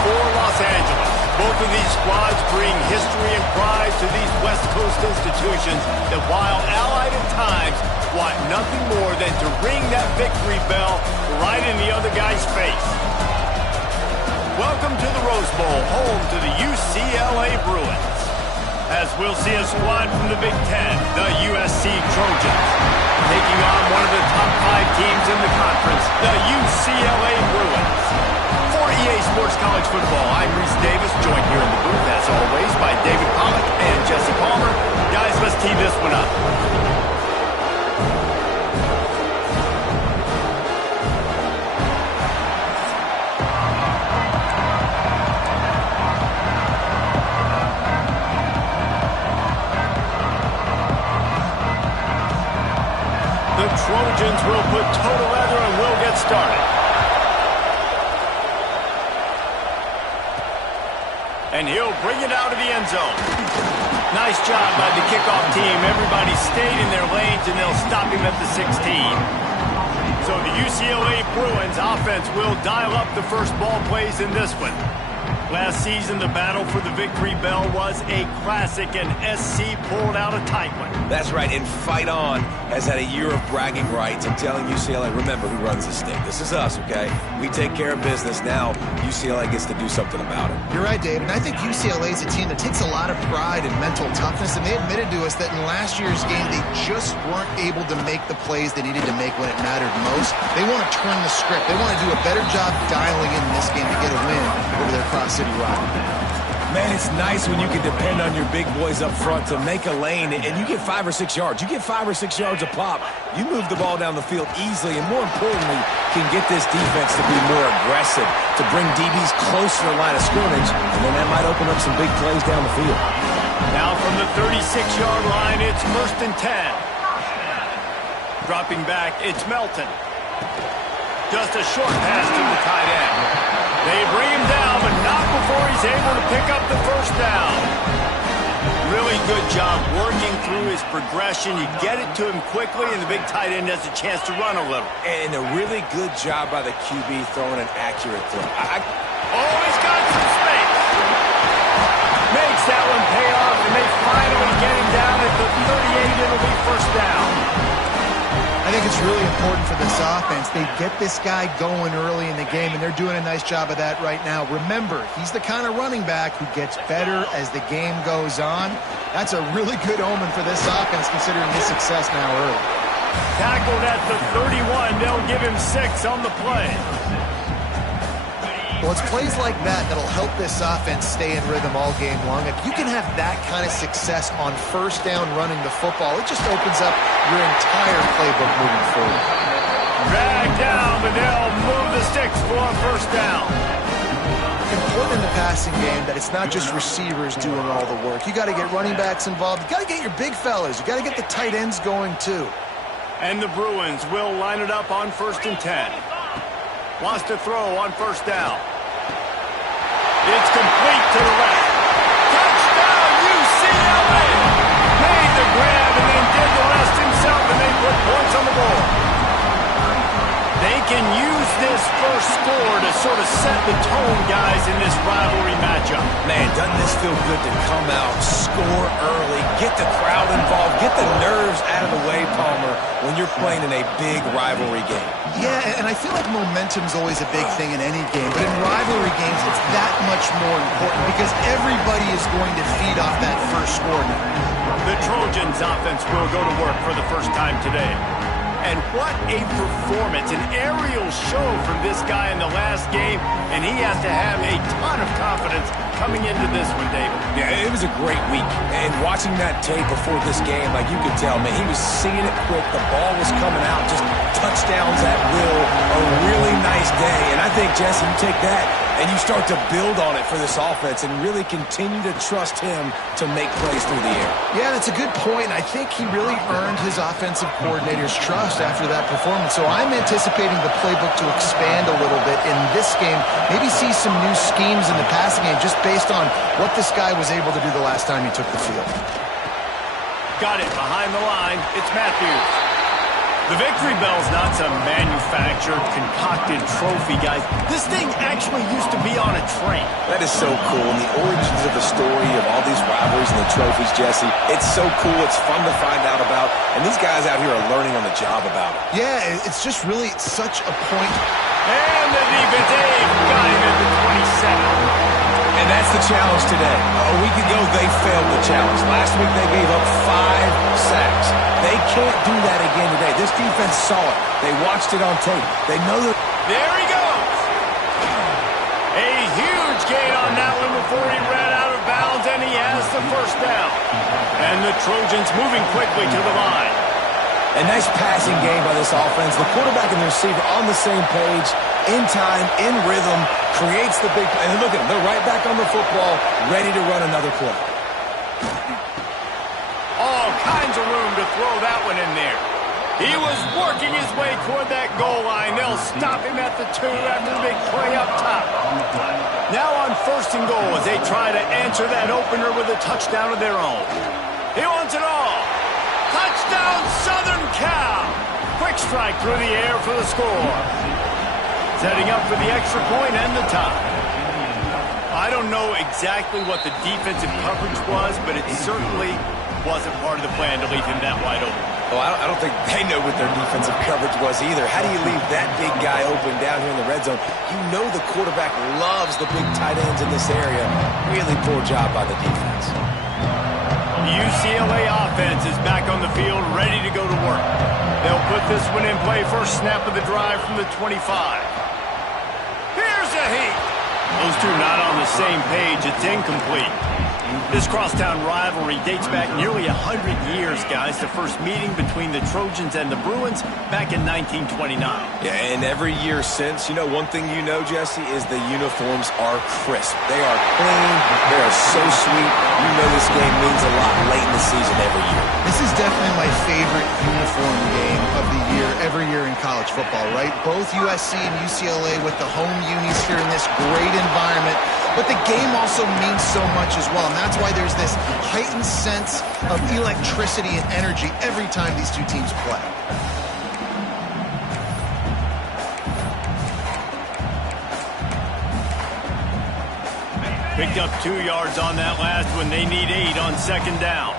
for Los Angeles. Both of these squads bring history and pride to these West Coast institutions that, while allied at times, want nothing more than to ring that victory bell right in the other guy's face. Welcome to the Rose Bowl, home to the UCLA Bruins. As we'll see a squad from the Big Ten, the USC Trojans, taking on one of the top 5 teams in the conference, the UCLA Bruins. For EA Sports College Football, I'm Reese Davis, joined here in the booth, as always, by David Pollack and Jesse Palmer. Guys, let's tee this one up. The Trojans will put total leather and we'll get started. And he'll bring it out of the end zone. Nice job by the kickoff team. Everybody stayed in their lanes and they'll stop him at the 16. So the UCLA Bruins offense will dial up the first ball plays in this one. Last season, the battle for the victory bell was a classic, and SC pulled out a tight one. That's right, and Fight On has had a year of bragging rights. I'm telling UCLA, remember who runs the stick. This is us, okay? We take care of business. Now UCLA gets to do something about it. You're right, Dave, and I think UCLA is a team that takes a lot of pride in mental toughness, and they admitted to us that in last year's game, they just weren't able to make the plays they needed to make when it mattered most. They want to turn the script. They want to do a better job dialing in this game to get a win over their Cross-City rival. Man, it's nice when you can depend on your big boys up front to make a lane, and you get 5 or 6 yards. You get 5 or 6 yards a pop. You move the ball down the field easily, and more importantly, can get this defense to be more aggressive, to bring DBs closer to the line of scrimmage, and then that might open up some big plays down the field. Now from the 36-yard line, it's 1st and 10. Dropping back, it's Melton. Just a short pass to the tight end. They bring him down, but not before he's able to pick up the first down. Really good job working through his progression. You get it to him quickly, and the big tight end has a chance to run a little. And a really good job by the QB throwing an accurate throw. Oh, he's got some space. Makes that one pay off, and they finally get him down at the 38. It'll be first down. I think it's really important for this offense. They get this guy going early in the game, and they're doing a nice job of that right now. Remember, he's the kind of running back who gets better as the game goes on. That's a really good omen for this offense, considering his success now early. Tackled at the 31. They'll give him 6 on the play. Well, it's plays like that that'll help this offense stay in rhythm all game long. If you can have that kind of success on first down running the football, it just opens up your entire playbook moving forward. Drag down, but they'll move the sticks for a first down. Important in the passing game that it's not just receivers doing all the work. You got to get running backs involved. You got to get your big fellas. You got to get the tight ends going too. And the Bruins will line it up on 1st and 10. Wants to throw on first down. It's complete to the left. Touchdown, UCLA! Made the grab and then did the rest himself, and they put points on the board. They can use this first score to sort of set the tone, guys, in this rivalry matchup. Man, doesn't this feel good to come out, score early, get the crowd involved, get the nerves out of the way, Palmer, when you're playing in a big rivalry game. Yeah, and I feel like momentum's always a big thing in any game, but in rivalry games, it's that much more important because everybody is going to feed off that first score now. The Trojans offense will go to work for the first time today. And what a performance, an aerial show from this guy in the last game, and he has to have a ton of confidence coming into this one, David. Yeah, it was a great week, and watching that tape before this game, like you could tell, man, he was seeing it quick, the ball was coming out, just touchdowns at will, a really nice day, and I think, Jesse, you take that and you start to build on it for this offense and really continue to trust him to make plays through the air. Yeah, that's a good point. I think he really earned his offensive coordinator's trust after that performance. So I'm anticipating the playbook to expand a little bit in this game, maybe see some new schemes in the passing game just based on what this guy was able to do the last time he took the field. Got it behind the line. It's Matthews. The victory bell's not some manufactured, concocted trophy, guys. This thing actually used to be on a train. That is so cool, and the origins of the story of all these rivalries and the trophies, Jesse, it's so cool, it's fun to find out about, and these guys out here are learning on the job about it. Yeah, it's just really such a point. And the defense, got him at the 27. And that's the challenge today. A week ago, they failed the challenge. Last week, they gave up 5 sacks. They can't do that again today. This defense saw it. They watched it on tape. They know that. There he goes. A huge gain on that one before he ran out of bounds, and he has the first down. And the Trojans moving quickly to the line. A nice passing game by this offense. The quarterback and the receiver on the same page, in time, in rhythm, creates the big play. And look at them. They're right back on the football, ready to run another play. All kinds of room to throw that one in there. He was working his way toward that goal line. They'll stop him at the 2 after the big play up top. Now on 1st and goal as they try to answer that opener with a touchdown of their own. He wants it all. Touchdown, Southern Cal. Quick strike through the air for the score. Setting up for the extra point and the tie. I don't know exactly what the defensive coverage was, but it certainly wasn't part of the plan to leave him that wide open. Oh, I don't think they know what their defensive coverage was either. How do you leave that big guy open down here in the red zone? You know the quarterback loves the big tight ends in this area. Really poor job by the defense. The UCLA offense is back on the field, ready to go to work. They'll put this one in play first snap of the drive from the 25. Here's a heat. Those two not on the same page. It's incomplete. This crosstown rivalry dates back nearly 100 years, guys. The first meeting between the Trojans and the Bruins back in 1929. Yeah, and every year since, you know, one thing you know, Jesse, is the uniforms are crisp. They are clean. They are so sweet. You know this game means a lot late in the season every year. This is definitely my favorite uniform game of the year, every year in college football, right? Both USC and UCLA with the home unis here in this great environment. But the game also means so much as well, and that's why there's this heightened sense of electricity and energy every time these two teams play. Picked up 2 yards on that last one. They need 8 on 2nd down.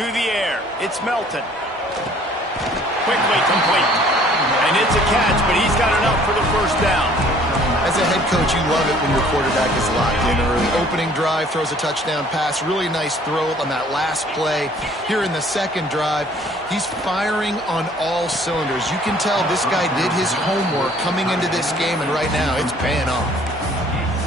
To the air. It's Melton. Quickly complete. And it's a catch, but he's got enough for the first down. As a head coach, you love it when your quarterback is locked in early. Opening drive, throws a touchdown pass. Really nice throw on that last play. Here in the 2nd drive, he's firing on all cylinders. You can tell this guy did his homework coming into this game, and right now it's paying off.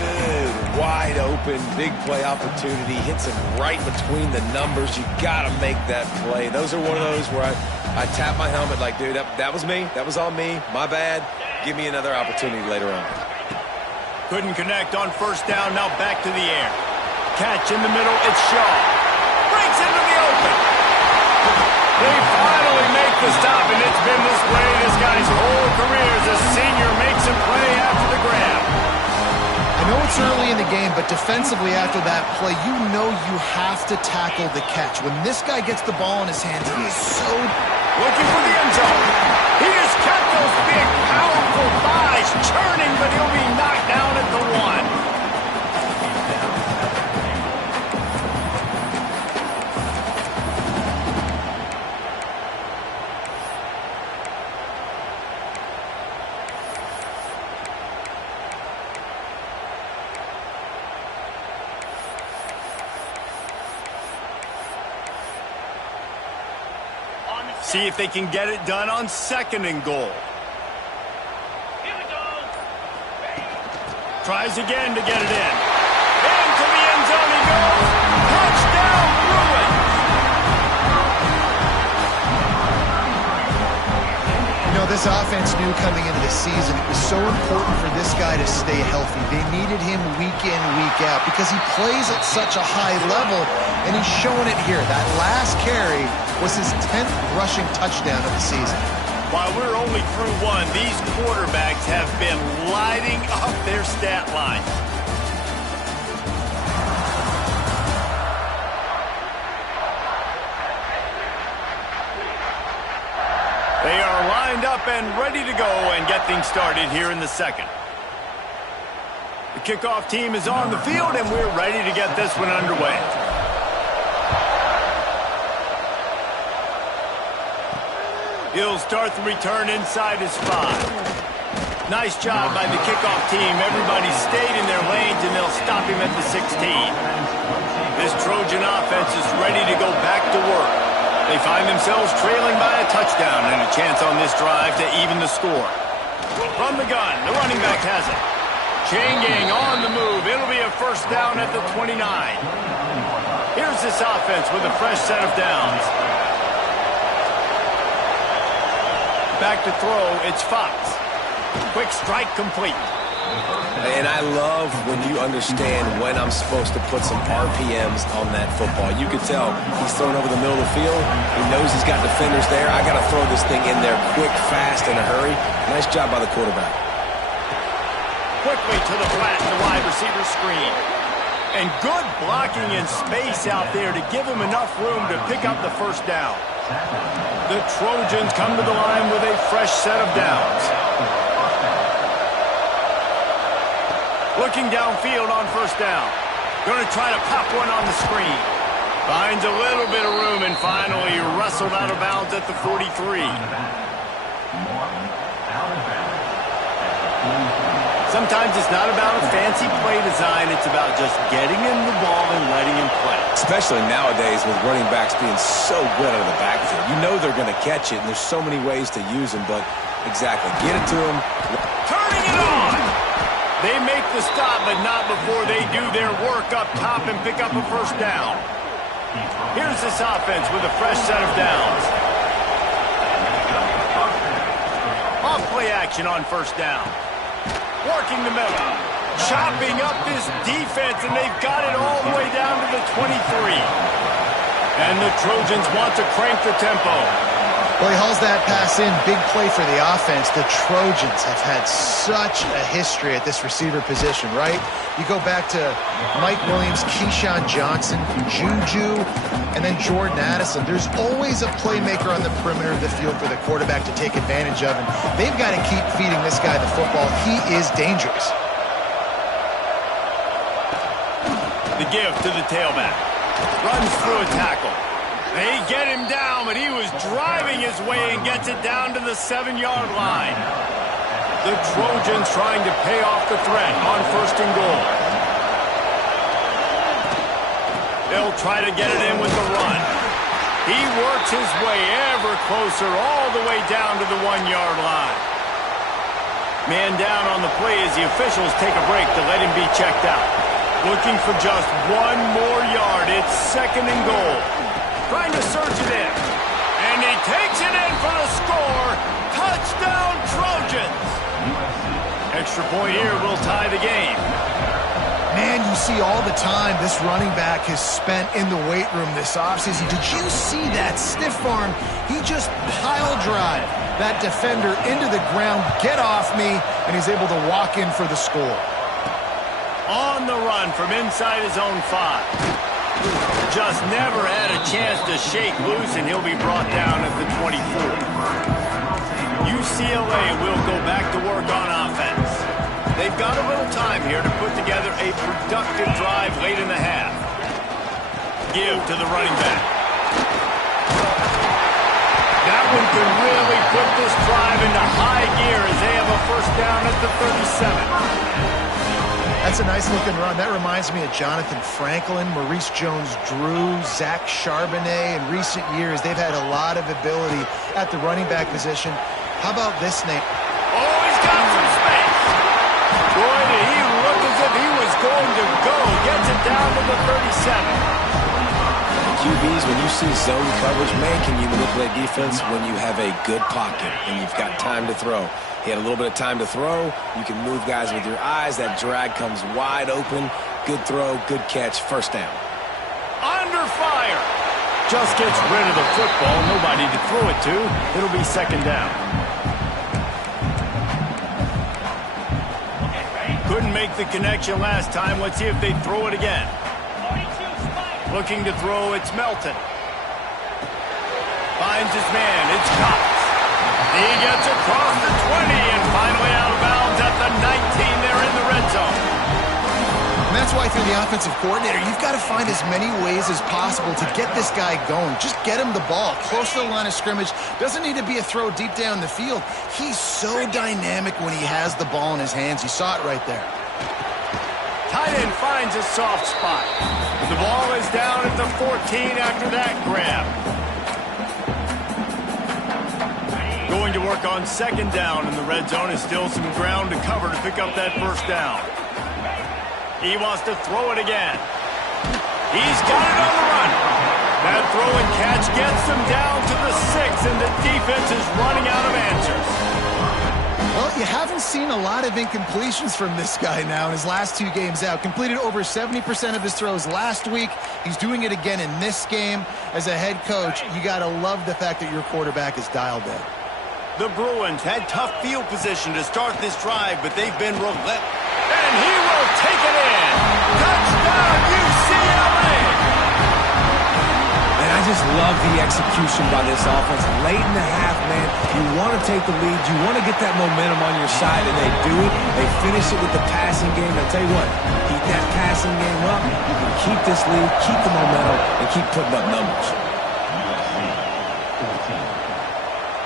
Good, wide open, big play opportunity. Hits him right between the numbers. You got to make that play. Those are one of those where I tap my helmet like, dude, that was me. That was all me. My bad. Give me another opportunity later on. Couldn't connect on 1st down. Now back to the air. Catch in the middle. It's Shaw. Breaks into the open. They finally make the stop, and it's been this way this guy's whole career as a senior makes a play after the grab. I know it's early in the game, but defensively after that play, you know you have to tackle the catch. When this guy gets the ball in his hands, he is so... Looking for the end zone. He just kept those big, powerful thighs churning, but he'll be knocked down at the 1. See if they can get it done on 2nd and goal. Tries again to get it in. Into the end zone he goes. Touchdown, Bruins! You know, this offense knew coming into the season it was so important for this guy to stay healthy. They needed him week in, week out because he plays at such a high level, and he's showing it here. That last carry was his 10th rushing touchdown of the season. While we're only through 1, these quarterbacks have been lighting up their stat line. up and ready to go and get things started here in the second. The kickoff team is on the field, and we're ready to get this one underway. He'll start the return inside his 5. Nice job by the kickoff team. Everybody stayed in their lanes, and they'll stop him at the 16. This Trojan offense is ready to go back to work. They find themselves trailing by a touchdown and a chance on this drive to even the score. From the gun, the running back has it. Chain gang on the move. It'll be a first down at the 29. Here's this offense with a fresh set of downs. Back to throw, it's Fox. Quick strike complete. And I love when you understand when I'm supposed to put some RPMs on that football. You can tell he's thrown over the middle of the field. He knows he's got defenders there. I got to throw this thing in there quick, fast, in a hurry. Nice job by the quarterback. Quickly to the flat, the wide receiver screen. And good blocking in space out there to give him enough room to pick up the first down. The Trojans come to the line with a fresh set of downs. Looking downfield on first down. Going to try to pop one on the screen. Finds a little bit of room and finally wrestled out of bounds at the 43. Sometimes it's not about a fancy play design. It's about just getting him the ball and letting him play. Especially nowadays with running backs being so good out of the backfield. You know they're going to catch it, and there's so many ways to use them, but exactly. Get it to them. Turning it on! They make the stop, but not before they do their work up top and pick up a first down. Here's this offense with a fresh set of downs. Off play action on first down. Working the middle. Chopping up this defense, and they've got it all the way down to the 23. And the Trojans want to crank the tempo. Well, he hauls that pass in. Big play for the offense. The Trojans have had such a history at this receiver position, right? You go back to Mike Williams, Keyshawn Johnson, Juju, and then Jordan Addison. There's always a playmaker on the perimeter of the field for the quarterback to take advantage of, and they've got to keep feeding this guy the football. He is dangerous. The give to the tailback. Runs through a tackle. They get him down, but he was driving his way and gets it down to the 7-yard line. The Trojans trying to pay off the threat on first and goal. They'll try to get it in with the run. He works his way ever closer all the way down to the 1-yard line. Man down on the play as the officials take a break to let him be checked out. Looking for just one more yard. It's second and goal. Trying to surge it in. And he takes it in for the score. Touchdown, Trojans. Extra point here will tie the game. Man, you see all the time this running back has spent in the weight room this offseason. Did you see that stiff arm? He just pile drive that defender into the ground, get off me, and he's able to walk in for the score. On the run from inside his own 5. Just never had a chance to shake loose, and he'll be brought down at the 24. UCLA will go back to work on offense. They've got a little time here to put together a productive drive late in the half. Give to the running back. That one could really put this drive into high gear as they have a first down at the 37. That's a nice-looking run. That reminds me of Jonathan Franklin, Maurice Jones-Drew, Zach Charbonnet. In recent years, they've had a lot of ability at the running back position. How about this, Nate? Oh, he's got some space. Boy, did he look as if he was going to go. Gets it down to the 37. QBs, when you see zone coverage, man, can you manipulate defense when you have a good pocket and you've got time to throw. He had a little bit of time to throw. You can move guys with your eyes. That drag comes wide open. Good throw, good catch, first down. Under fire. Just gets rid of the football. Nobody to throw it to. It'll be second down. Couldn't make the connection last time. Let's see if they throw it again. Looking to throw, it's Melton. Finds his man, it's Cox. He gets across the 20 and finally out of bounds at the 19. They're in the red zone. And that's why if you're the offensive coordinator, you've got to find as many ways as possible to get this guy going. Just get him the ball close to the line of scrimmage. Doesn't need to be a throw deep down the field. He's so dynamic when he has the ball in his hands. You saw it right there. Tight end finds a soft spot. The ball is down at the 14 after that grab. Going to work on second down in the red zone. Is still some ground to cover to pick up that first down. He wants to throw it again. He's got it on the run. That throw and catch gets them down to the 6, and the defense is running out of answers. Well, you haven't seen a lot of incompletions from this guy now in his last 2 games out. Completed over 70% of his throws last week. He's doing it again in this game. As a head coach, you got to love the fact that your quarterback is dialed in. The Bruins had tough field position to start this drive, but they've been relentless. And he will take it in. Touchdown, UCLA! And I just love the execution by this offense. Late in the half, man, you want to take the lead. You want to get that momentum on your side, and they do it. They finish it with the passing game. I'll tell you what, keep that passing game up. You can keep this lead, keep the momentum, and keep putting up numbers.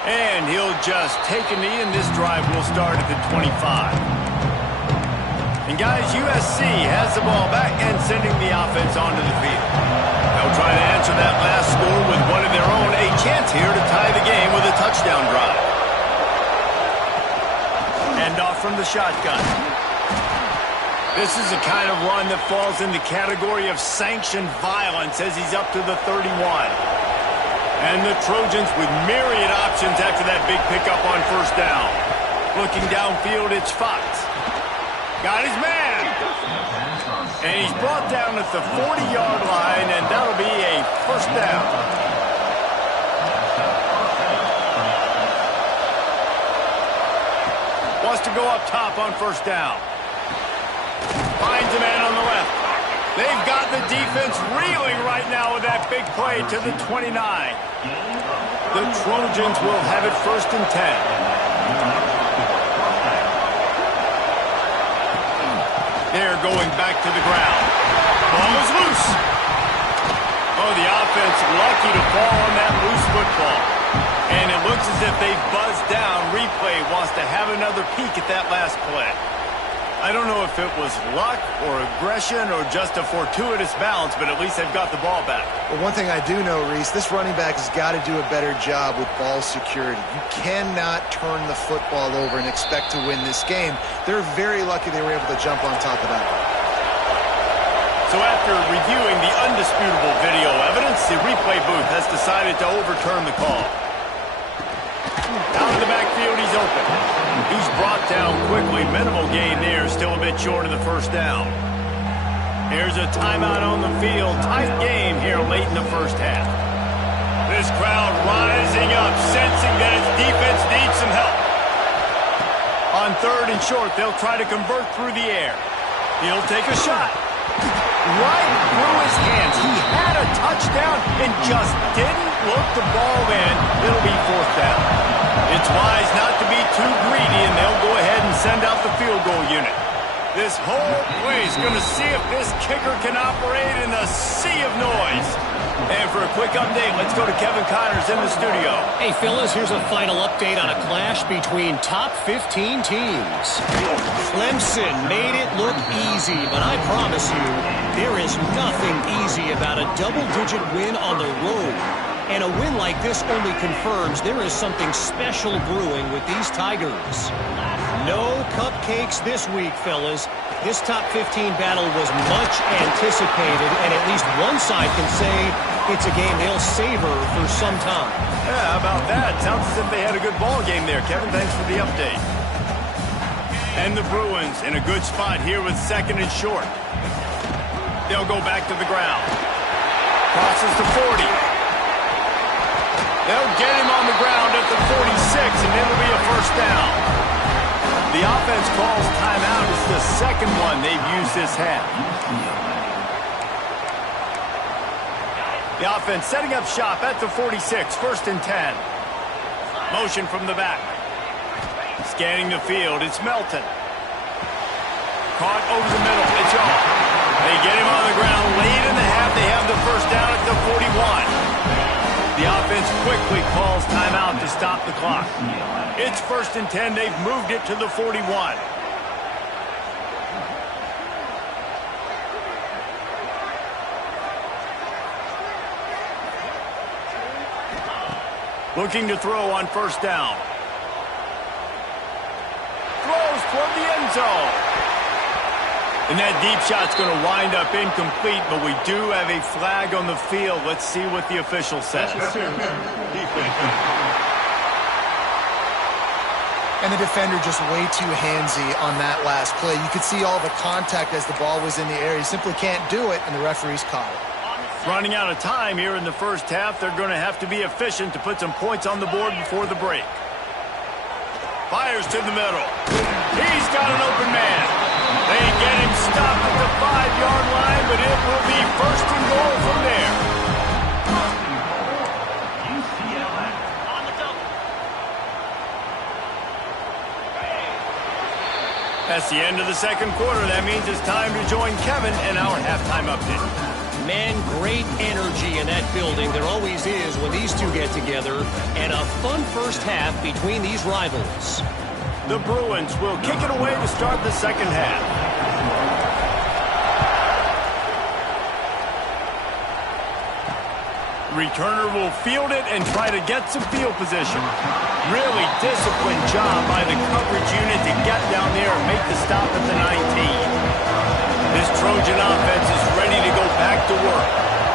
And he'll just take a knee, and this drive will start at the 25. And guys, USC has the ball back and sending the offense onto the field. They'll try to answer that last score with one of their own. A chance here to tie the game with a touchdown drive. And off from the shotgun. This is the kind of run that falls in the category of sanctioned violence as he's up to the 31. And the Trojans with myriad options after that big pickup on first down. Looking downfield, it's Fox. Got his man. And he's brought down at the 40-yard line, and that'll be a first down. Wants to go up top on first down. Finds a man on the left. They've got the defense reeling right now with that big play to the 29. The Trojans will have it first and 10. They're going back to the ground. Ball is loose. Oh, the offense lucky to fall on that loose football. And it looks as if they've buzzed down. Replay wants to have another peek at that last play. I don't know if it was luck or aggression or just a fortuitous bounce, but at least they've got the ball back. Well, one thing I do know, Reese, this running back has got to do a better job with ball security. You cannot turn the football over and expect to win this game. They're very lucky they were able to jump on top of that. So after reviewing the undisputable video evidence, the replay booth has decided to overturn the call. Out of the backfield, he's open. He's brought down quickly. Minimal gain there, still a bit short of the first down. Here's a timeout on the field. Tight game here late in the first half. This crowd rising up, sensing that its defense needs some help. On third and short, they'll try to convert through the air. He'll take a shot. Right through his hands. He had a touchdown and just didn't look the ball in. It'll be fourth down. It's wise not to be too greedy, and they'll go ahead and send out the field goal unit. This whole place is going to see if this kicker can operate in the sea of noise. And for a quick update, let's go to Kevin Connors in the studio. Hey, fellas, here's a final update on a clash between top 15 teams. Clemson made it look easy, but I promise you, there is nothing easy about a double-digit win on the road. And a win like this only confirms there is something special brewing with these Tigers. No cupcakes this week, fellas. This top 15 battle was much anticipated, and at least one side can say it's a game they'll savor for some time. Yeah, how about that? Sounds as if they had a good ball game there. Kevin, thanks for the update. And the Bruins in a good spot here with second and short. They'll go back to the ground. Crosses to 40. They'll get him on the ground at the 46, and it'll be a first down. The offense calls timeout. It's the second one they've used this half. The offense setting up shop at the 46, first and 10. Motion from the back. Scanning the field, it's Melton. Caught over the middle, it's off. They get him on the ground late in the half. They have the first down at the 41. The offense quickly calls timeout to stop the clock. It's 1st and 10. They've moved it to the 41. Looking to throw on 1st down. Throws toward the end zone. And that deep shot's going to wind up incomplete, but we do have a flag on the field. Let's see what the official says. And the defender just way too handsy on that last play. You could see all the contact as the ball was in the air. He simply can't do it, and the referee's caught it. Running out of time here in the first half. They're going to have to be efficient to put some points on the board before the break. Fires to the middle. He's got an open man. They get him stopped at the 5-yard line, but it will be 1st and goal from there. That's the end of the second quarter. That means it's time to join Kevin in our halftime update. Man, great energy in that building. There always is when these two get together. And a fun first half between these rivals. The Bruins will kick it away to start the second half. Returner will field it and try to get some field position. Really disciplined job by the coverage unit to get down there and make the stop at the 19. This Trojan offense is ready to go back to work.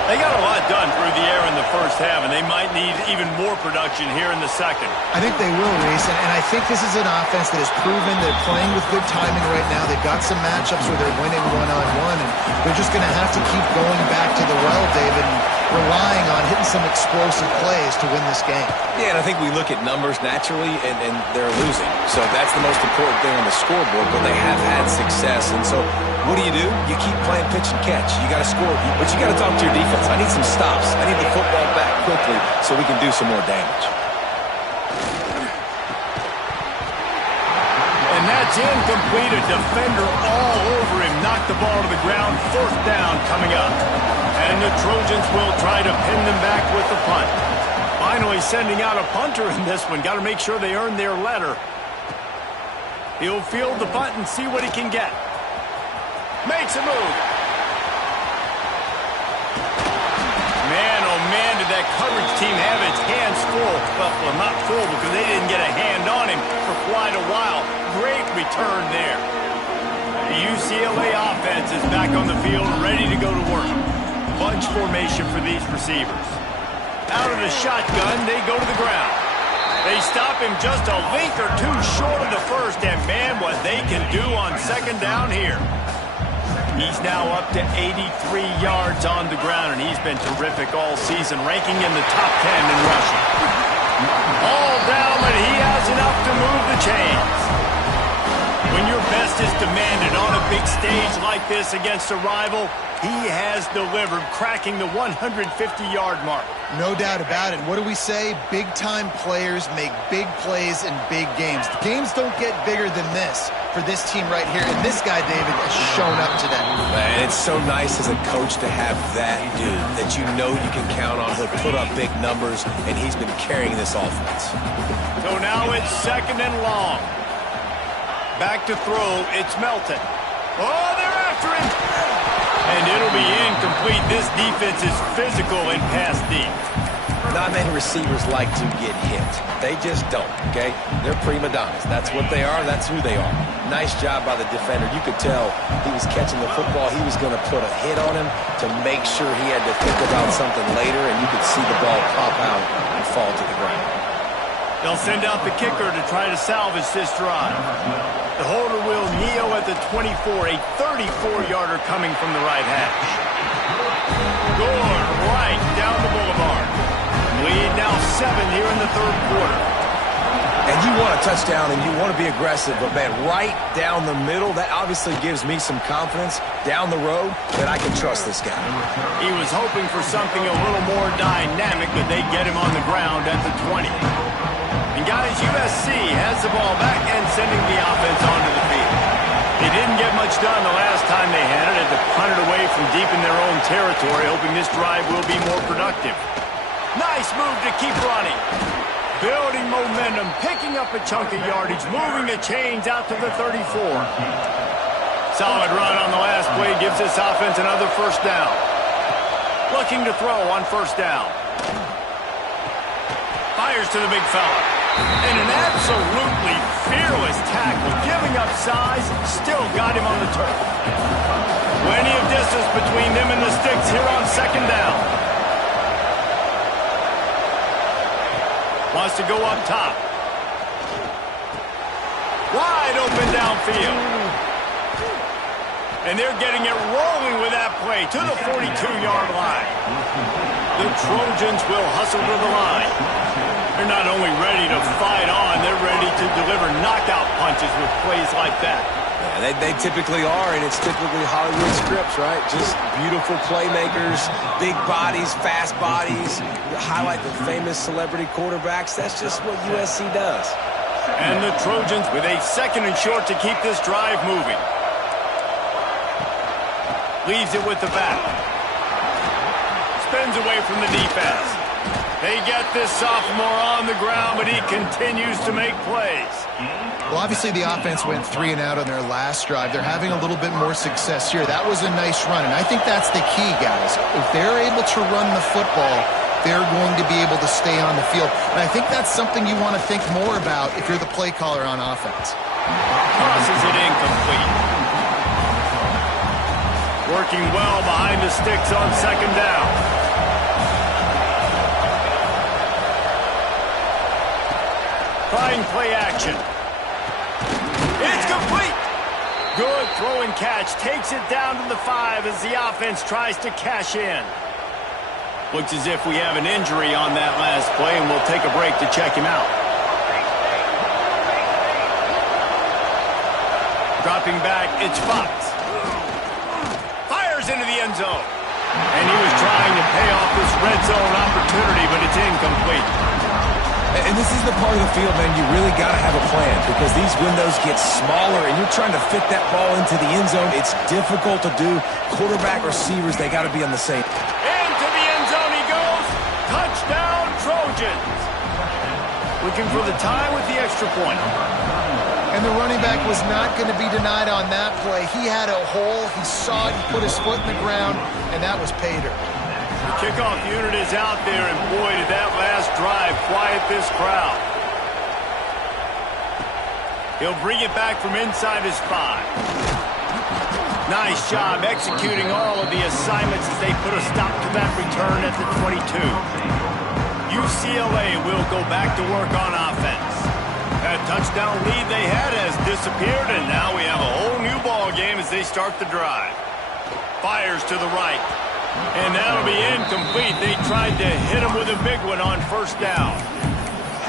They got a lot done through the air in the first half, and they might need even more production here in the second. I think they will, Reese, and I think this is an offense that has proven they're playing with good timing right now. They've got some matchups where they're winning one-on-one, and they're just going to have to keep going back to the well, David, and relying on hitting some explosive plays to win this game. Yeah, and I think we look at numbers naturally, and they're losing. So that's the most important thing on the scoreboard, but they have had success. And so what do? You keep playing pitch and catch. You got to score, but you got to talk to your defense. I need some stops. I need the football back quickly so we can do some more damage. And that's incomplete. A defender all over him. Knocked the ball to the ground. 4th down coming up. And the Trojans will try to pin them back with the punt. Finally sending out a punter in this one. Got to make sure they earn their letter. He'll field the punt and see what he can get. Makes a move. Man, oh man, did that coverage team have its hands full. Well, not full because they didn't get a hand on him for quite a while. Great return there. The UCLA offense is back on the field, ready to go to work. Bunch formation for these receivers. Out of the shotgun, they go to the ground. They stop him just a length or two short of the first, and man, what they can do on 2nd down here. He's now up to 83 yards on the ground, and he's been terrific all season, ranking in the top 10 in rushing. All down, but he has enough to move the chains. When your best is demanded on a big stage like this against a rival, he has delivered, cracking the 150-yard mark. No doubt about it. What do we say? Big-time players make big plays in big games. The games don't get bigger than this for this team right here, and this guy, David, has shown up today. Man, it's so nice as a coach to have that dude that you know you can count on. He'll put up big numbers, and he's been carrying this offense. So now it's 2nd and long. Back to throw, it's Melton. Oh, they're after him! And it'll be incomplete. This defense is physical and pass deep. Not many receivers like to get hit. They just don't, okay? They're prima donnas. That's what they are. That's who they are. Nice job by the defender. You could tell he was catching the football. He was going to put a hit on him to make sure he had to think about something later, and you could see the ball pop out and fall to the ground. They'll send out the kicker to try to salvage this drive. The holder will kneel at the 24, a 34-yarder coming from the right hash. Gore right down the boulevard. Lead now 7 here in the 3rd quarter. And you want a touchdown and you want to be aggressive, but man, right down the middle, that obviously gives me some confidence down the road that I can trust this guy. He was hoping for something a little more dynamic, but they get him on the ground at the 20. And guys, USC has the ball back and sending the offense onto the field. They didn't get much done the last time they had it. Had to punt it away from deep in their own territory, hoping this drive will be more productive. Nice move to keep running. Building momentum, picking up a chunk of yardage, moving the chains out to the 34. Solid run on the last play gives this offense another first down. Looking to throw on first down. Fires to the big fella. And an absolutely fearless tackle, giving up size, still got him on the turf. Plenty of distance between them and the sticks here on second down. Wants to go up top. Wide open downfield. And they're getting it rolling with that play to the 42-yard line. The Trojans will hustle to the line. They're not only ready to fight on, they're ready to deliver knockout punches with plays like that. Yeah, they typically are, and it's typically Hollywood scripts, right? Just beautiful playmakers, big bodies, fast bodies, highlight the famous celebrity quarterbacks. That's just what USC does. And the Trojans with a second and short to keep this drive moving. Leaves it with the back. Spins away from the defense. They get this sophomore on the ground, but he continues to make plays. Well, obviously the offense went 3 and out on their last drive. They're having a little bit more success here. That was a nice run, and I think that's the key, guys. If they're able to run the football, they're going to be able to stay on the field. And I think that's something you want to think more about if you're the play caller on offense. Crosses it incomplete. Working well behind the sticks on second down. Trying play action. It's complete. Good throw and catch. Takes it down to the 5 as the offense tries to cash in. Looks as if we have an injury on that last play, and we'll take a break to check him out. Dropping back, it's Fox. Fires into the end zone. And he was trying to pay off this red zone opportunity, but it's incomplete. And this is the part of the field, man, you really got to have a plan because these windows get smaller and you're trying to fit that ball into the end zone. It's difficult to do. Quarterback, receivers, they got to be on the same. Into the end zone he goes. Touchdown, Trojans. Looking for the tie with the extra point. And the running back was not going to be denied on that play. He had a hole. He saw it. He put his foot in the ground, and that was pay dirt. The kickoff unit is out there, and boy, did that last drive quiet this crowd. He'll bring it back from inside his 5. Nice job executing all of the assignments as they put a stop to that return at the 22. UCLA will go back to work on offense. That touchdown lead they had has disappeared, and now we have a whole new ball game as they start the drive. Fires to the right. And that'll be incomplete. They tried to hit him with a big one on first down.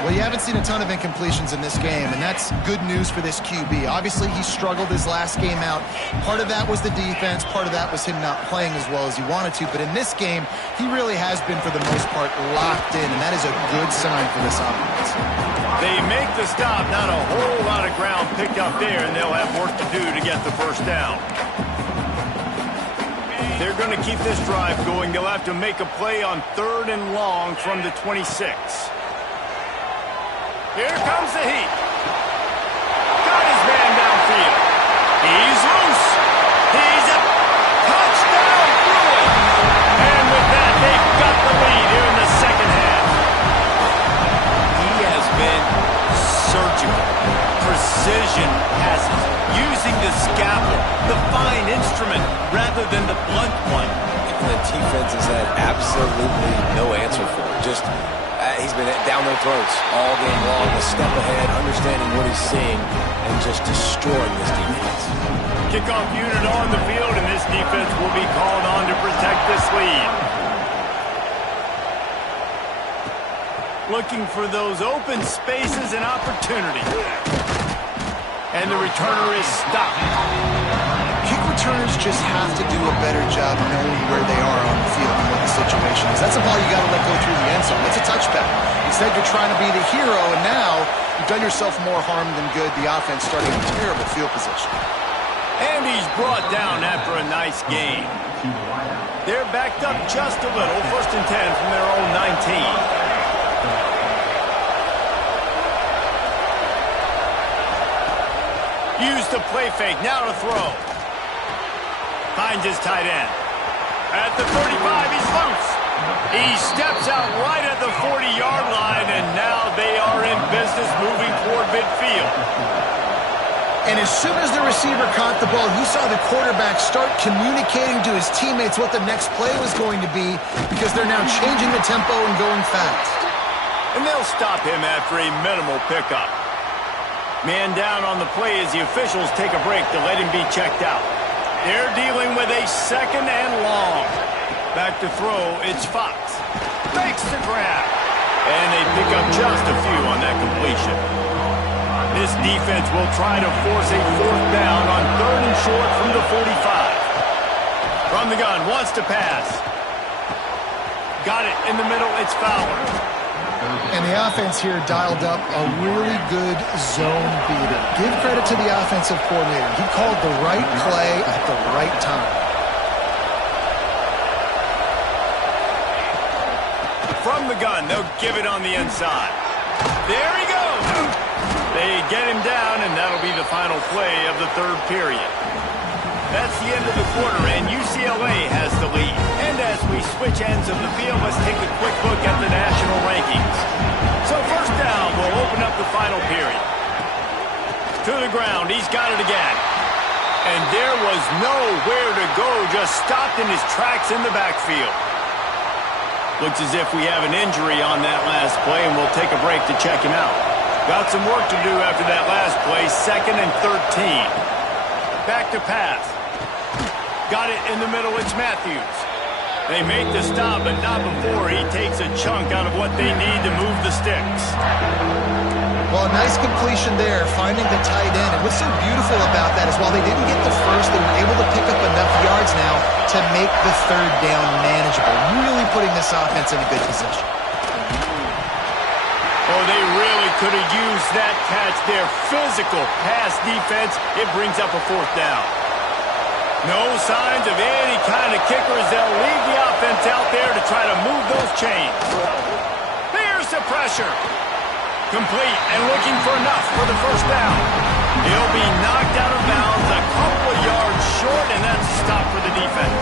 Well, you haven't seen a ton of incompletions in this game, and that's good news for this QB. Obviously, he struggled his last game out. Part of that was the defense. Part of that was him not playing as well as he wanted to. But in this game, he really has been, for the most part, locked in, and that is a good sign for this offense. They make the stop. Not a whole lot of ground picked up there, and they'll have work to do to get the first down. They're going to keep this drive going. They'll have to make a play on 3rd and long from the 26. Here comes the heat. Got his man downfield. He's loose. He's a touchdown Bruin. And with that, they've got the lead here in the second half. He has been surgical. Precision passes. Using the scalpel, the fine instrument, rather than the blunt one. And the defense has had absolutely no answer for it. Just, he's been down their throats all game long, a step ahead, understanding what he's seeing, and just destroying this defense. Kickoff unit on the field, and this defense will be called on to protect this lead. Looking for those open spaces and opportunity. And the returner is stopped. Kick returners just have to do a better job knowing where they are on the field and what the situation is. That's a ball you got to let go through the end zone. It's a touchback. Instead, you're trying to be the hero, and now you've done yourself more harm than good. The offense starting in terrible field position. And he's brought down after a nice game. They're backed up just a little. 1st and 10 from their own 19. Use the play fake, now to throw. Finds his tight end. At the 35, he's loose. He steps out right at the 40-yard line, and now they are in business moving toward midfield. And as soon as the receiver caught the ball, you saw the quarterback start communicating to his teammates what the next play was going to be because they're now changing the tempo and going fast. And they'll stop him after a minimal pickup. Man down on the play as the officials take a break to let him be checked out. They're dealing with a 2nd and long. Back to throw, it's Fox. Makes the grab. And they pick up just a few on that completion. This defense will try to force a 4th down on 3rd and short from the 45. From the gun, wants to pass. Got it in the middle, it's Fowler. And the offense here dialed up a really good zone beating. Give credit to the offensive coordinator. He called the right play at the right time. From the gun, they'll give it on the inside. There he goes. They get him down, and that'll be the final play of the 3rd period. That's the end of the quarter, and UCLA has the lead. And as we switch ends of the field, let's take a quick look at the national rankings. So 1st down will open up the final period. To the ground, he's got it again. And there was nowhere to go, just stopped in his tracks in the backfield. Looks as if we have an injury on that last play, and we'll take a break to check him out. Got some work to do after that last play, 2nd and 13. Back to pass. Got it in the middle, it's Matthews. They make the stop, but not before he takes a chunk out of what they need to move the sticks. Well, a nice completion there, finding the tight end. And what's so beautiful about that is while they didn't get the first, they were able to pick up enough yards now to make the 3rd down manageable, really putting this offense in a good position. Oh, they really could have used that catch there. Physical pass defense, it brings up a 4th down. No signs of any kind of kickers. They'll leave the offense out there to try to move those chains. Here's the pressure. Complete and looking for enough for the 1st down. He'll be knocked out of bounds a couple of yards short, and that's a stop for the defense.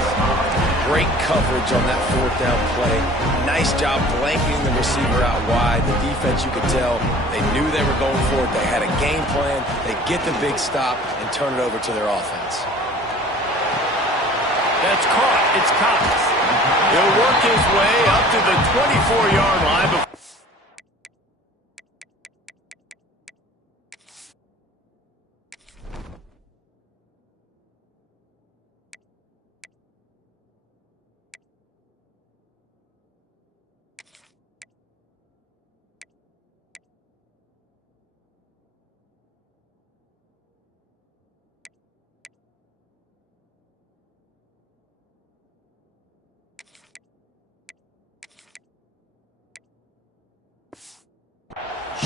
Great coverage on that 4th down play. Nice job blanketing the receiver out wide. The defense, you could tell, they knew they were going for it. They had a game plan. They get the big stop and turn it over to their offense. That's caught. It's Cox. He'll work his way up to the 24-yard line.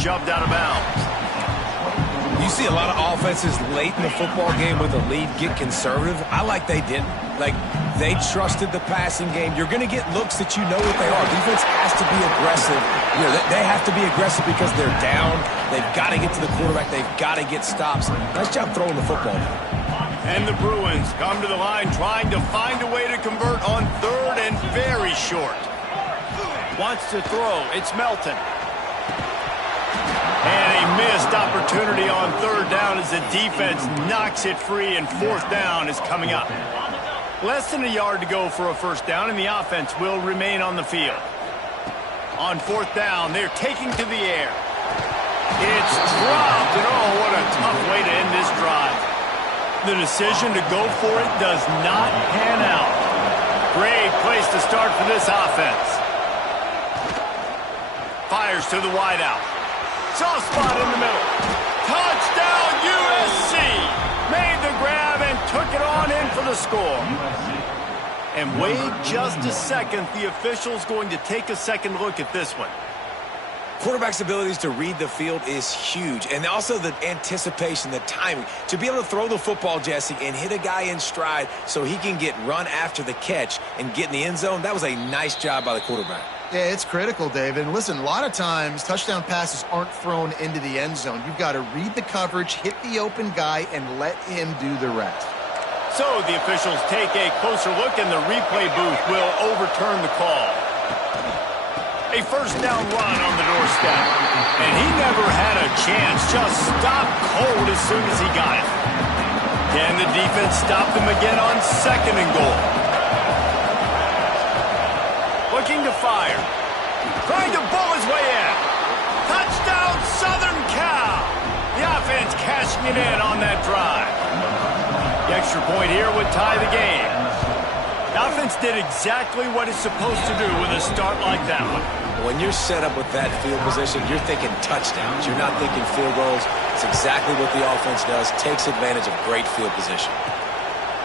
Shoved out of bounds. You see a lot of offenses late in the football game with a lead get conservative. I like they didn't. Like, they trusted the passing game. You're going to get looks that you know what they are. Defense has to be aggressive. You know, they have to be aggressive because they're down. They've got to get to the quarterback. They've got to get stops. Nice job throwing the football. And the Bruins come to the line trying to find a way to convert on 3rd and very short. Wants to throw. It's Melton. And a missed opportunity on 3rd down as the defense knocks it free, and 4th down is coming up. Less than a yard to go for a 1st down, and the offense will remain on the field. On 4th down, they're taking to the air. It's dropped, and oh, what a tough way to end this drive. The decision to go for it does not pan out. Great place to start for this offense. Fires to the wideout. Soft spot in the middle. Touchdown USC. Made the grab and took it on in for the score. And wait just a second. The official's going to take a second look at this one. Quarterback's abilities to read the field is huge, and also the anticipation, the timing. To be able to throw the football, Jesse, and hit a guy in stride so he can get run after the catch and get in the end zone, that was a nice job by the quarterback. Yeah, it's critical, David. And listen, a lot of times touchdown passes aren't thrown into the end zone. You've got to read the coverage, hit the open guy, and let him do the rest. So the officials take a closer look, and the replay booth will overturn the call. A first down run on the doorstep. And he never had a chance. Just stopped cold as soon as he got it. Can the defense stop them again on second and goal? Looking to fire. Trying to bull his way in. Touchdown, Southern Cal. The offense cashing it in on that drive. The extra point here would tie the game. The offense did exactly what it's supposed to do with a start like that one. When you're set up with that field position, you're thinking touchdowns. You're not thinking field goals. It's exactly what the offense does. Takes advantage of great field position.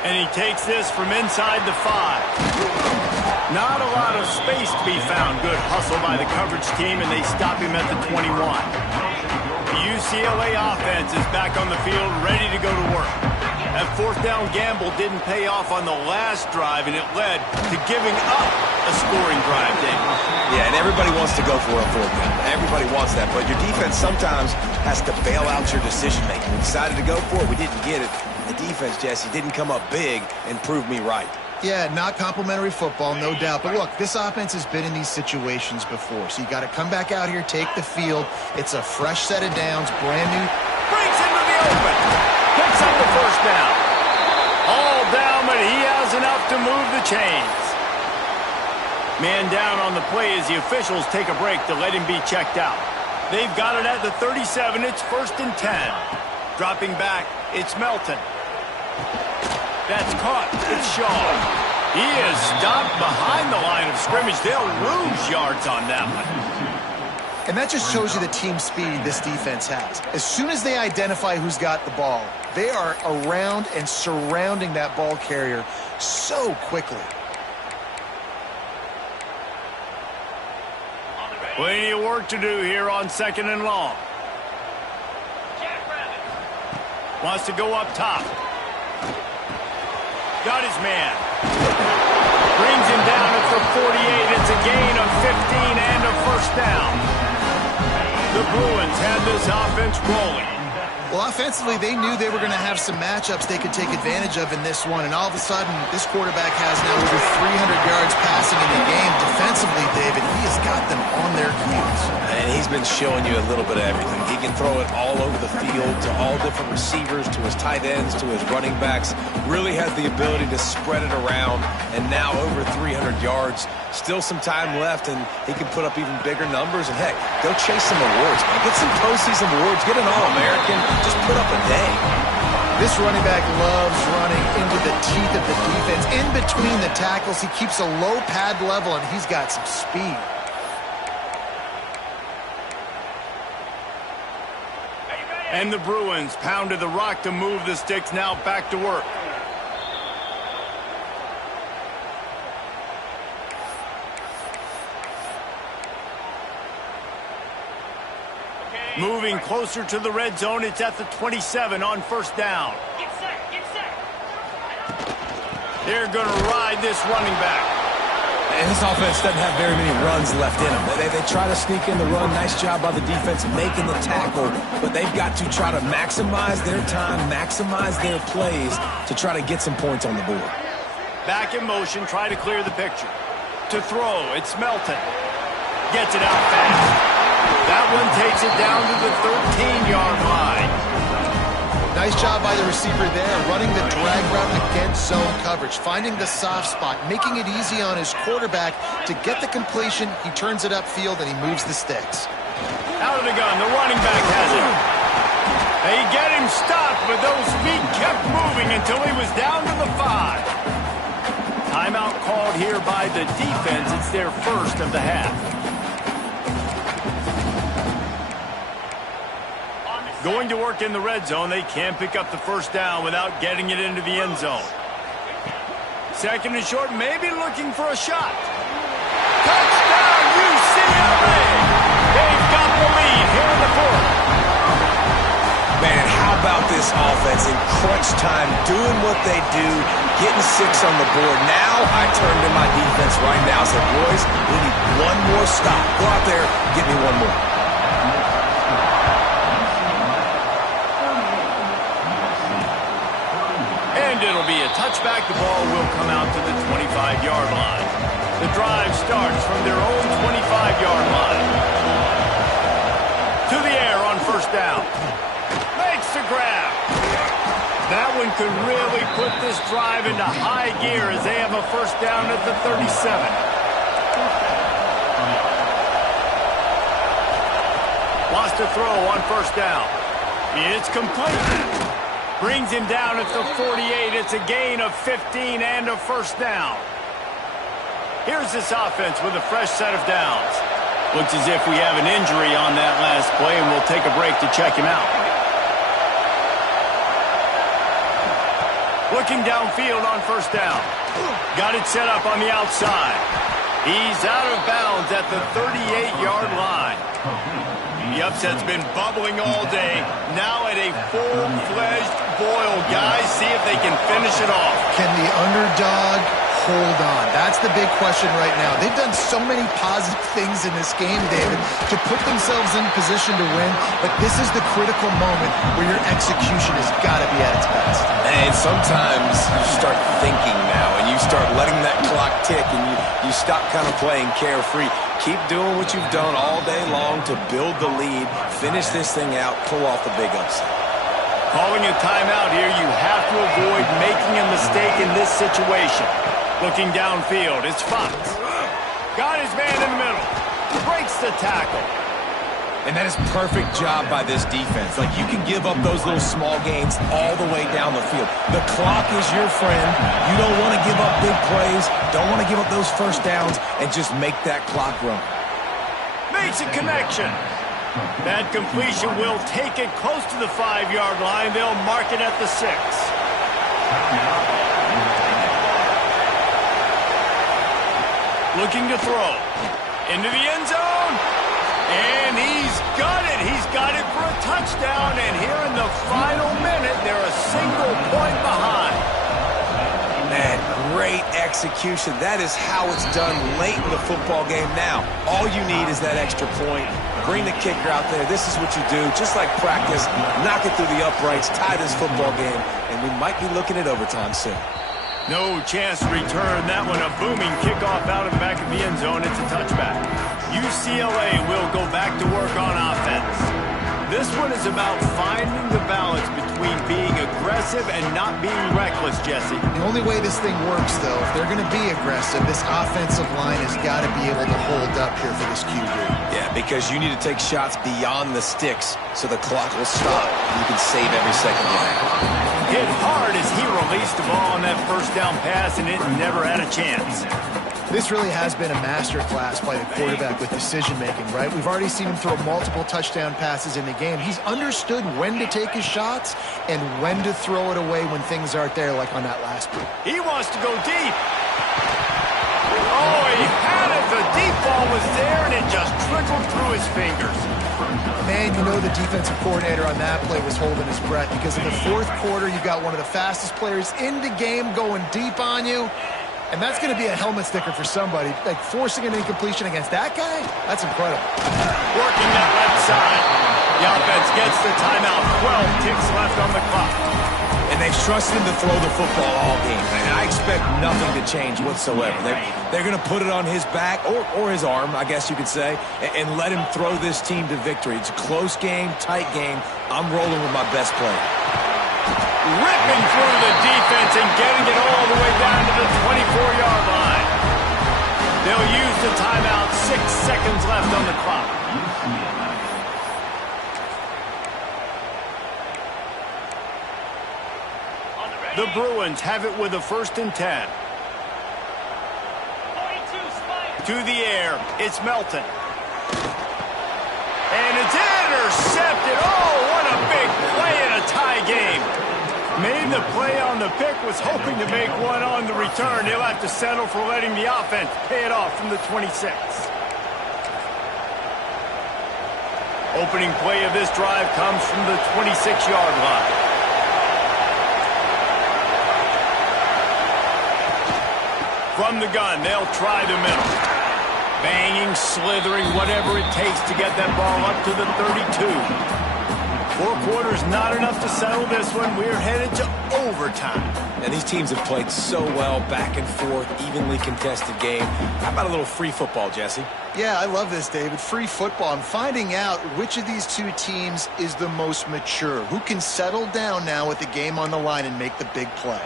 And he takes this from inside the 5. Not a lot of space to be found. Good hustle by the coverage team, and they stop him at the 21. The UCLA offense is back on the field, ready to go to work. That fourth down gamble didn't pay off on the last drive, and it led to giving up a scoring drive, David. Yeah, and everybody wants to go for a fourth down. Everybody wants that, but your defense sometimes has to bail out your decision-making. We decided to go for it. We didn't get it. The defense, Jesse, didn't come up big and prove me right. Yeah, not complimentary football, no doubt. But look, this offense has been in these situations before. So you got to come back out here, take the field. It's a fresh set of downs, brand new. Brings into the open. Picks up the first down. All down, but he has enough to move the chains. Man down on the play as the officials take a break to let him be checked out. They've got it at the 37. It's 1st and 10. Dropping back, it's Melton. That's caught. It's Shaw. He is stopped behind the line of scrimmage. They'll lose yards on that one. And that just shows you the team speed this defense has. As soon as they identify who's got the ball, they are around and surrounding that ball carrier so quickly. Plenty of work to do here on 2nd and long. Wants to go up top. Got his man. Brings him down at the 48. It's a gain of 15 and a first down. The Bruins had this offense rolling. Well, offensively, they knew they were going to have some matchups they could take advantage of in this one. And all of a sudden, this quarterback has now over 300 yards passing in the game. Defensively, David, he has got them on their heels. And he's been showing you a little bit of everything. He can throw it all over the field to all different receivers, to his tight ends, to his running backs. Really has the ability to spread it around. And now over 300 yards. Still some time left, and he can put up even bigger numbers. And, heck, go chase some awards, man. Get some postseason awards. Get an All-American. Just put up a day. This running back loves running into the teeth of the defense. In between the tackles, he keeps a low pad level, and he's got some speed. And the Bruins pounded the rock to move the sticks, now back to work. Moving closer to the red zone, it's at the 27 on first down. Get set, get set. They're going to ride this running back. And this offense doesn't have very many runs left in them. They try to sneak in the run. Nice job by the defense making the tackle. But they've got to try to maximize their time, maximize their plays to try to get some points on the board. Back in motion, try to clear the picture. To throw, it's Melton. Gets it out fast. That one takes it down to the 13-yard line. Nice job by the receiver there, running the drag route against zone coverage, finding the soft spot, making it easy on his quarterback to get the completion. He turns it upfield, and he moves the sticks. Out of the gun, the running back has it. They get him stopped, but those feet kept moving until he was down to the 5. Timeout called here by the defense. It's their first of the half. Going to work in the red zone. They can't pick up the first down without getting it into the end zone. Second and short, maybe looking for a shot. Touchdown, UCLA! They've got the lead here in the fourth. Man, how about this offense in crunch time, doing what they do, getting 6 on the board. Now I turn to my defense right now and say, boys, we need one more stop. Go out there, get me one more. And it'll be a touchback. The ball will come out to the 25-yard line. The drive starts from their own 25-yard line. To the air on first down. Makes the grab. That one could really put this drive into high gear as they have a first down at the 37. Lost a throw on first down. It's complete. Brings him down at the 48. It's a gain of 15 and a first down. Here's this offense with a fresh set of downs. Looks as if we have an injury on that last play, and we'll take a break to check him out. Looking downfield on first down. Got it set up on the outside. He's out of bounds at the 38-yard line. The upset's been bubbling all day. Now at a full-fledged boil. Guys, see if they can finish it off. Can the underdog hold on? That's the big question right now. They've done so many positive things in this game, David, to put themselves in position to win, but this is the critical moment where your execution has got to be at its best. And sometimes you start thinking now, and you start letting that clock tick, and you stop kind of playing carefree. Keep doing what you've done all day long to build the lead, finish this thing out, pull off the big upset. Calling a timeout here, you have to avoid making a mistake in this situation. Looking downfield, it's Fox. Got his man in the middle. Breaks the tackle. And that is perfect job by this defense. Like, you can give up those little small gains all the way down the field. The clock is your friend. You don't want to give up big plays. Don't want to give up those first downs, and just make that clock run. Makes a connection. That completion will take it close to the 5-yard line. They'll mark it at the 6. Looking to throw. Into the end zone. And he's got it. He's got it for a touchdown. And here in the final minute, they're a single point behind. Man, great execution. That is how it's done late in the football game now. All you need is that extra point. Bring the kicker out there. This is what you do. Just like practice, knock it through the uprights, tie this football game, and we might be looking at overtime soon. No chance to return that one. A booming kickoff out of the back of the end zone. It's a touchback. UCLA will go back to work on offense. This one is about finding the balance between being aggressive and not being reckless, Jesse. The only way this thing works, though, if they're going to be aggressive, this offensive line has got to be able to hold up here for this QB. Yeah, because you need to take shots beyond the sticks so the clock will stop. You can save every second you have. Hit hard as he released the ball on that first down pass, and it never had a chance. This really has been a masterclass by the quarterback with decision-making, right? We've already seen him throw multiple touchdown passes in the game. He's understood when to take his shots and when to throw it away when things aren't there, like on that last play. He wants to go deep. Oh, he had it. The deep ball was there, and it just trickled through his fingers. Man, you know the defensive coordinator on that play was holding his breath, because in the fourth quarter, you got one of the fastest players in the game going deep on you. And that's going to be a helmet sticker for somebody. Like, forcing an incompletion against that guy, that's incredible. Working that left side. The offense gets the timeout. 12 ticks left on the clock. And they've trusted him to throw the football all game. And I expect nothing to change whatsoever. They're going to put it on his back, or his arm, I guess you could say, and let him throw this team to victory. It's a close game, tight game. I'm rolling with my best player. Ripping through the defense and getting it all the way down to the 24-yard line. They'll use the timeout. 6 seconds left on the clock. The Bruins have it with a 1st and 10. To the air, it's Melton. And it's intercepted. Oh, what a big play in a tie game. Made the play on the pick, was hoping to make one on the return. He'll have to settle for letting the offense pay it off from the 26. Opening play of this drive comes from the 26-yard line. From the gun, they'll try the middle. Banging, slithering, whatever it takes to get that ball up to the 32. 4 quarters not enough to settle this one. We're headed to overtime. And these teams have played so well, back and forth, evenly contested game. How about a little free football, Jesse? Yeah, I love this, David. Free football. I'm finding out which of these two teams is the most mature, who can settle down now with the game on the line and make the big play.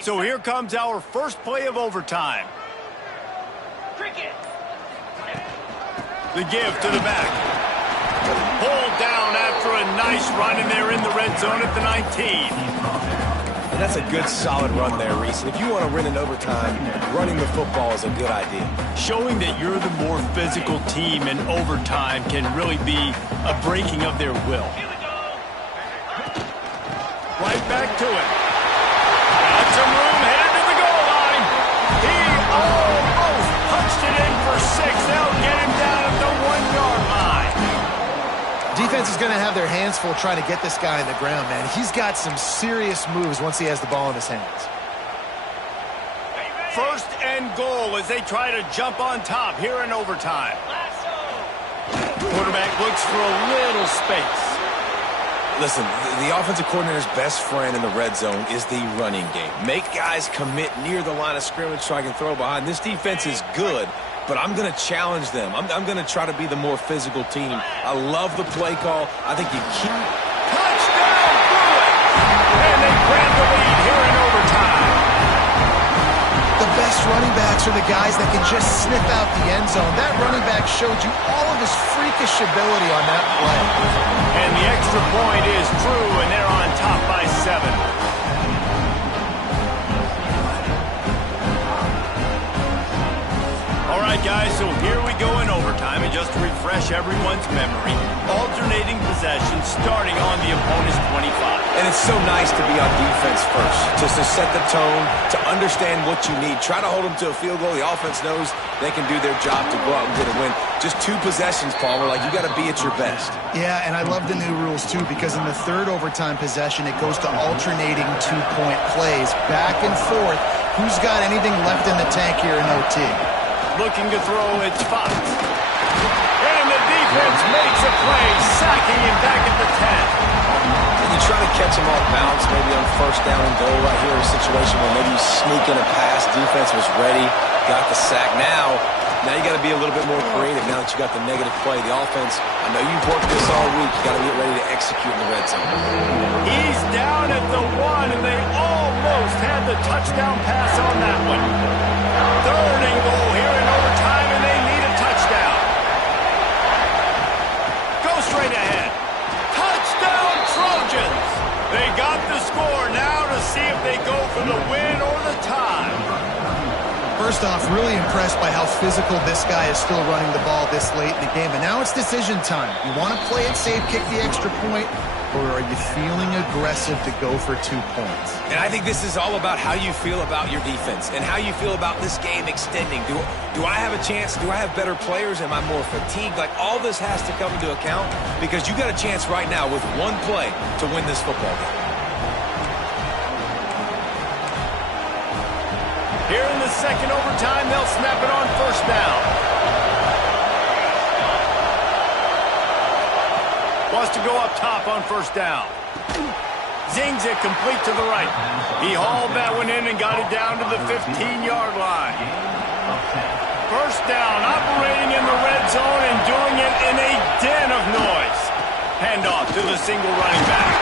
So here comes our first play of overtime. The give to the back. Pulled down after a nice run, and they're in the red zone at the 19. And that's a good, solid run there, Reese. And if you want to win in overtime, running the football is a good idea. Showing that you're the more physical team in overtime can really be a breaking of their will. Right back to it. Got some room, headed to the goal line. He almost punched it in for 6. They'll get him down at the 1-yard line. Defense is going to have their hands full trying to get this guy on the ground, man. He's got some serious moves once he has the ball in his hands. First and goal as they try to jump on top here in overtime. Quarterback looks for a little space. Listen, the offensive coordinator's best friend in the red zone is the running game. Make guys commit near the line of scrimmage so I can throw behind. This defense is good, but I'm going to challenge them. I'm going to try to be the more physical team. I love the play call. I think you keep... Touchdown, Bruins! And they grab the lead here in overtime. The best running backs are the guys that can just sniff out the end zone. That running back showed you all of his freakish ability on that play. And the extra point is true, and they're on top by 7. All right, guys, so here we go in overtime, and just to refresh everyone's memory, alternating possession starting on the opponent's 25. And it's so nice to be on defense first, just to set the tone, to understand what you need. Try to hold them to a field goal. The offense knows they can do their job to go out and get a win. Just 2 possessions, Palmer. Like, you got to be at your best. Yeah, and I love the new rules, too, because in the third overtime possession, it goes to alternating 2-point plays, back and forth. Who's got anything left in the tank here in OT? Looking to throw, it's Fox. And the defense makes a play, sacking him back at the 10. And you try to catch him off balance, maybe on first down and goal right here in a situation where maybe you sneak in a pass. Defense was ready, got the sack. Now you got to be a little bit more creative now that you got the negative play. The offense, I know you've worked this all week. You got to get ready to execute in the red zone. He's down at the 1, and they almost had the touchdown pass on that one. Third and goal here in overtime, and they need a touchdown. Go straight ahead. Touchdown, Trojans! They got the score now to see if they go for the win or the tie. First off, really impressed by how physical this guy is still running the ball this late in the game. But now it's decision time. You want to play it safe, kick the extra point, or are you feeling aggressive to go for 2 points? And I think this is all about how you feel about your defense and how you feel about this game extending. Do I have a chance? Do I have better players? Am I more fatigued? Like, all this has to come into account because you got a chance right now with one play to win this football game. Here in the second overtime, they'll snap it on first down. Wants to go up top on first down. Zings it complete to the right. He hauled that one in and got it down to the 15-yard line. First down, operating in the red zone and doing it in a den of noise. Handoff to the single running back.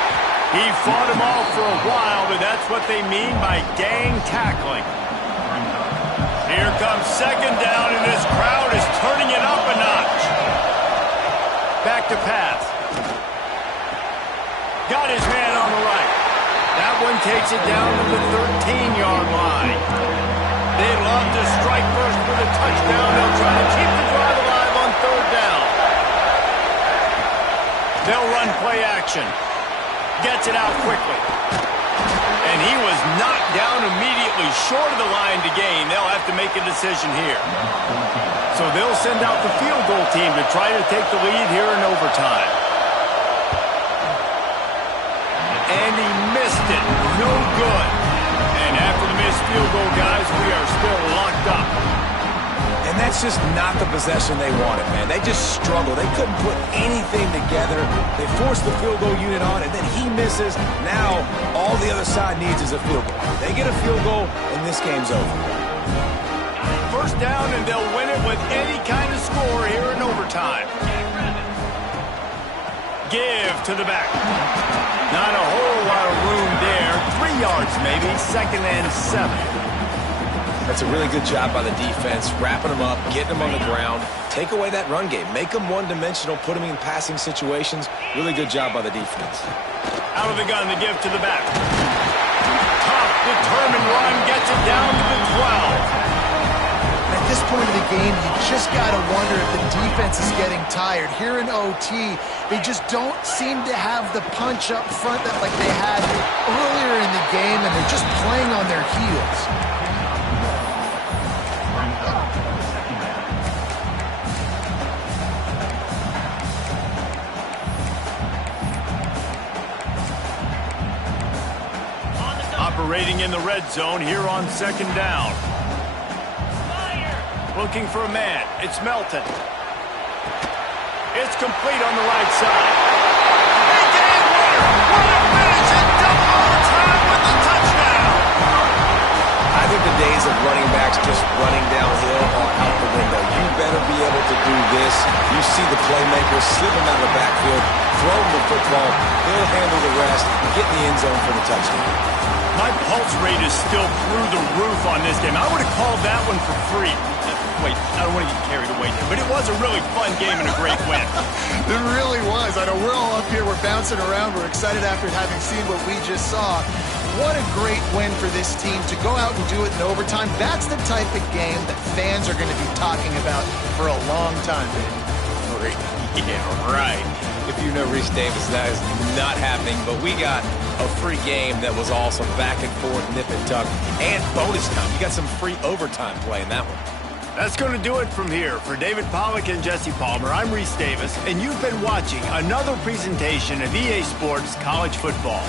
He fought him off for a while, but that's what they mean by gang tackling. Here comes second down, and this crowd is turning it up a notch. Back to pass. Got his man on the right. That one takes it down to the 13-yard line. They love to strike first with a touchdown. They'll try to keep the drive alive on third down. They'll run play action. Gets it out quickly. And he was knocked down immediately short of the line to gain. They'll have to make a decision here. So they'll send out the field goal team to try to take the lead here in overtime. And he missed it. No good. And after the missed field goal, guys, we are still locked up. And that's just not the possession they wanted, man. They just struggled. They couldn't put anything together. They forced the field goal unit on, and then he misses. Now all the other side needs is a field goal. They get a field goal, and this game's over. First down, and they'll win it with any kind of score here in overtime. Give to the back. Not a whole lot of room there. 3 yards maybe. 2nd and 7. That's a really good job by the defense, wrapping them up, getting them on the ground. Take away that run game. Make them one-dimensional, put them in passing situations. Really good job by the defense. Out of the gun, the give to the back. Tough, determined run, gets it down to the 12. At this point of the game, you just got to wonder if the defense is getting tired. Here in OT, they just don't seem to have the punch up front that like they had earlier in the game, and they're just playing on their heels. Operating in the red zone here on second down. Looking for a man. It's Melton. It's complete on the right side. Big game winner. What a finish in double overtime with the touchdown. I think the days of running backs just running downhill are out the window. You better be able to do this. You see the playmaker slip him out of the backfield, throw him the football, he'll handle the rest, get in the end zone for the touchdown. My pulse rate is still through the roof on this game. I would have called that one for free. Wait, I don't want to get carried away here, but it was a really fun game and a great win. It really was. I know we're all up here, we're bouncing around, we're excited after having seen what we just saw. What a great win for this team to go out and do it in overtime. That's the type of game that fans are going to be talking about for a long time, baby. Yeah, right. If you know Reese Davis, that is not happening, but we got a free game that was awesome, back and forth, nip and tuck, and bonus time. You got some free overtime play in that one. That's going to do it from here. For David Pollack and Jesse Palmer, I'm Reese Davis, and you've been watching another presentation of EA Sports College Football.